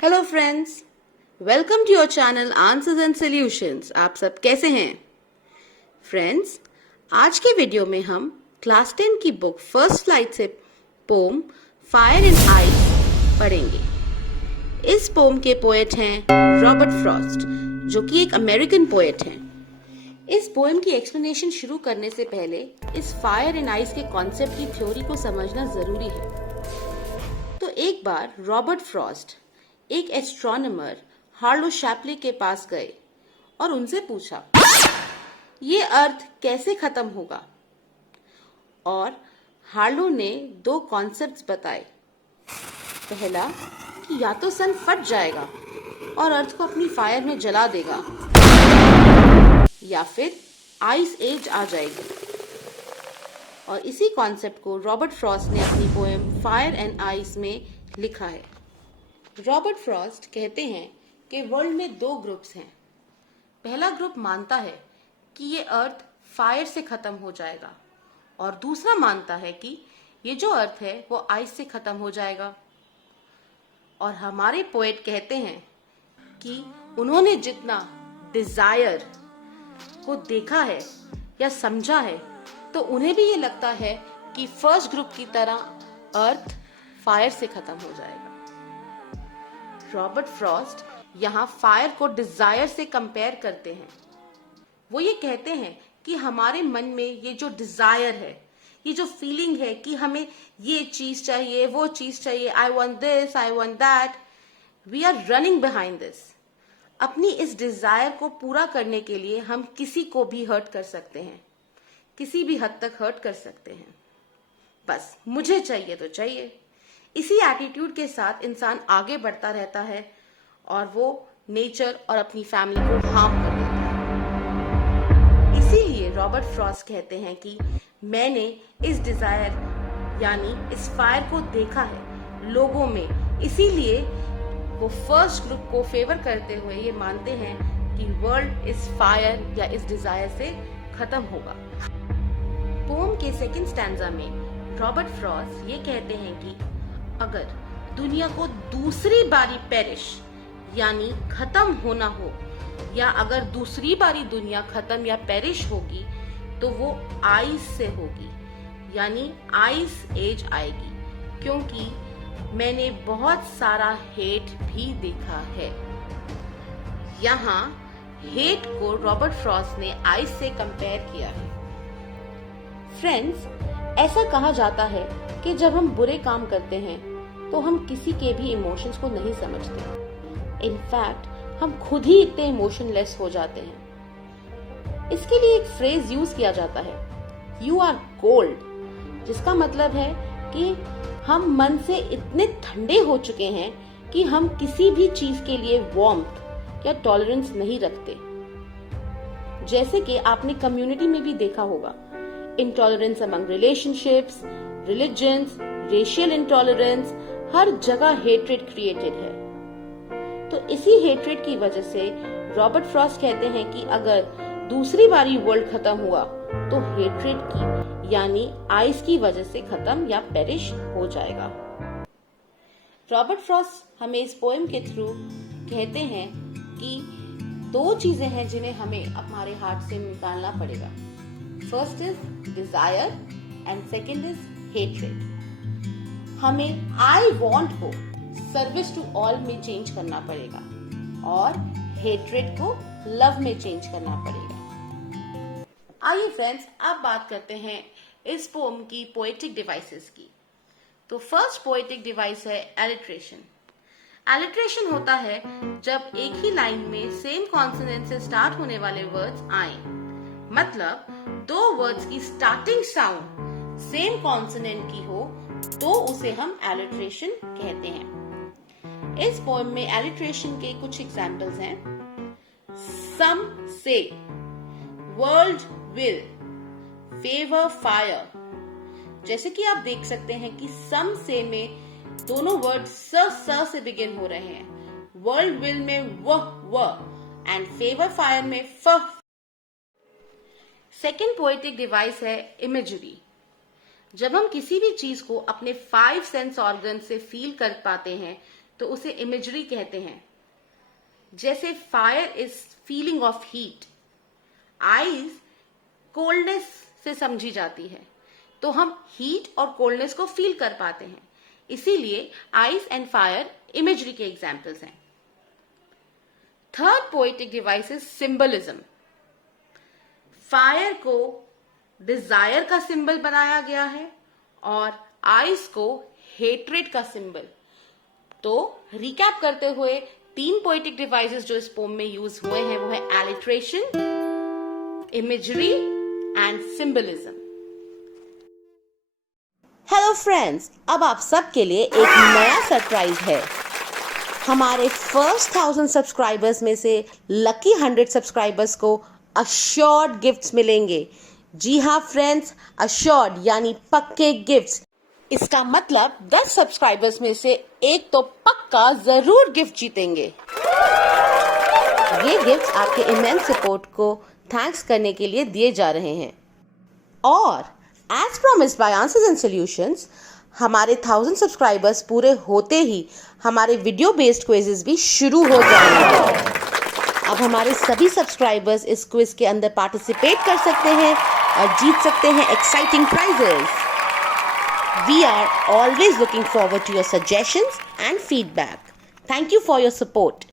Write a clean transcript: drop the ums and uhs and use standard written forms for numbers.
Hello friends, welcome to your channel answers and solutions. आप सब कैसे हैं फ्रेंड्स? आज के वीडियो में हम क्लास 10 की बुक फर्स्ट फ्लाइट से पोम फायर एंड आइस पढ़ेंगे। इस पोम के पोएट हैं रॉबर्ट फ्रॉस्ट, जो कि एक अमेरिकन पोएट हैं। इस पोएम की एक्सप्लेनेशन शुरू करने से पहले इस फायर एंड आइस के कॉन्सेप्ट की थ्योरी को समझना जरूरी है। तो एक बार रॉबर्ट फ्रॉस्ट एक एस्ट्रोनॉमर हार्लो शैप्ले के पास गए और उनसे पूछा, ये अर्थ कैसे खत्म होगा? और हार्लो ने दो कॉन्सेप्ट्स बताए। पहला कि या तो सन फट जाएगा और अर्थ को अपनी फायर में जला देगा, या फिर आइस एज आ जाएगी। और इसी कॉन्सेप्ट को रॉबर्ट फ्रॉस्ट ने अपनी पोएम फायर एंड आइस में लिखा है। रॉबर्ट फ्रॉस्ट कहते हैं कि वर्ल्ड में दो ग्रुप्स हैं। पहला ग्रुप मानता है कि ये अर्थ फायर से खत्म हो जाएगा, और दूसरा मानता है कि ये जो अर्थ है वो आइस से खत्म हो जाएगा। और हमारे पोएट कहते हैं कि उन्होंने जितना डिजायर को देखा है या समझा है, तो उन्हें भी ये लगता है कि फर्स्ट ग्रुप की तरह अर्थ फायर से खत्म हो जाएगा। रॉबर्ट फ्रॉस्ट यहाँ फायर को डिजायर से कंपेयर करते हैं। वो ये कहते हैं कि हमारे मन में ये जो डिजायर है, ये जो फीलिंग है कि हमें ये चीज चाहिए, वो चीज चाहिए, I want this, I want that, we are running behind this. अपनी इस डिजायर को पूरा करने के लिए हम किसी को भी हर्ट कर सकते हैं, किसी भी हद तक हर्ट कर सकते हैं। बस मुझे चाहिए तो चाहिए। इसी एटीट्यूड के साथ इंसान आगे बढ़ता रहता है और वो नेचर और अपनी फैमिली को हार्म कर देता है। इसीलिए रॉबर्ट फ्रॉस्ट कहते हैं कि मैंने इस डिजायर यानी इस फायर को देखा है लोगों में, इसीलिए वो फर्स्ट ग्रुप को फेवर करते हुए ये मानते हैं कि वर्ल्ड इस फायर या इस डिजायर से खत्म होगा। पोम के सेकंड स्टैंजा में रॉबर्ट फ्रॉस्ट ये कहते हैं कि अगर दुनिया को दूसरी बारी पेरिश यानी खत्म होना हो, या अगर दूसरी बारी दुनिया खत्म या पेरिश होगी, तो वो आइस से होगी, यानी आइस एज आएगी। क्योंकि मैंने बहुत सारा हेट भी देखा है। यहाँ हेट को रॉबर्ट फ्रॉस्ट ने आइस से कंपेयर किया है। फ्रेंड्स, ऐसा कहा जाता है कि जब हम बुरे काम करते हैं तो हम किसी के भी इमोशंस को नहीं समझते। इनफैक्ट हम खुद ही इतने इमोशनलेस हो जाते हैं। इसके लिए एक फ्रेज यूज किया जाता है, यू आर कोल्ड, जिसका मतलब है कि हम मन से इतने ठंडे हो चुके हैं कि हम किसी भी चीज के लिए वार्मथ या टॉलरेंस नहीं रखते। जैसे कि आपने कम्युनिटी में भी देखा होगा, intolerance among relationships, religions, racial intolerance, हर जगह हेट्रेड क्रिएटेड है। तो इसी हेट्रेड की वजह से रॉबर्ट फ्रॉस्ट कहते हैं कि अगर दूसरी बारी वर्ल्ड खत्म हुआ तो हेट्रेड की यानी आइस की वजह से खत्म या पेरिश हो जाएगा। रॉबर्ट फ्रॉस्ट हमें इस पोएम के थ्रू कहते हैं कि दो चीजें हैं जिन्हें हमें हमारे हार्ट से निकालना पड़ेगा। First is desire and second is hatred. हमें आई वॉन्ट को सर्विस टू ऑल में चेंज करना पड़ेगा और हेट्रेड को लव में चेंज करना पड़ेगा। आइए फ्रेंड्स, अब बात करते हैं इस पोम की पोएटिक डिवाइसेस की। तो फर्स्ट पोएटिक डिवाइस है एलिट्रेशन। एलिट्रेशन होता है जब एक ही लाइन में सेम कॉन्सोनेंट से स्टार्ट होने वाले वर्ड्स आए, मतलब दो वर्ड्स की स्टार्टिंग साउंड सेम कॉन्सोनेंट की हो तो उसे हम एलिट्रेशन कहते हैं। इस पोएम में एलिट्रेशन के कुछ एग्जांपल्स हैं। सम से, वर्ल्ड विल, फेवर फायर। जैसे कि आप देख सकते हैं कि सम से में दोनों वर्ड स से बिगिन हो रहे हैं। वर्ल्ड विल में व एंड फेवर फायर में फ। सेकेंड पोएटिक डिवाइस है इमेजरी। जब हम किसी भी चीज को अपने 5 सेंस ऑर्गन से फील कर पाते हैं तो उसे इमेजरी कहते हैं। जैसे fire is feeling of heat, ice coldness से समझी जाती है, तो हम हीट और कोल्डनेस को फील कर पाते हैं। इसीलिए आइस एंड फायर इमेजरी के एग्जाम्पल्स हैं। Third poetic device is symbolism. Fire को डिजायर का सिंबल बनाया गया है और आइस को हेट्रेड का सिंबल। तो रिकैप करते हुए 3 पोएटिक डिवाइसेस जो इस पोम में यूज हुए हैं वो है alliteration, imagery and symbolism. Hello friends, अब आप सबके लिए एक नया सरप्राइज है। हमारे फर्स्ट 1000 सब्सक्राइबर्स में से लकी 100 सब्सक्राइबर्स को अश्योर्ड गिफ्ट्स मिलेंगे। जी हाँ फ्रेंड्स, अश्योर्ड यानी पक्के गिफ्ट्स। इसका मतलब 10 सब्सक्राइबर्स में से एक तो पक्का जरूर गिफ्ट जीतेंगे। ये गिफ्ट्स आपके इमेंस सपोर्ट को थैंक्स करने के लिए दिए जा रहे हैं। और as promised by answers and solutions, हमारे 1000 सब्सक्राइबर्स पूरे होते ही हमारे वीडियो बेस्ड क्विजेस भी शुरू हो जाएंगे। अब हमारे सभी सब्सक्राइबर्स इस क्विज के अंदर पार्टिसिपेट कर सकते हैं और जीत सकते हैं exciting prices. We are always looking forward to your suggestions and feedback. Thank you for your support.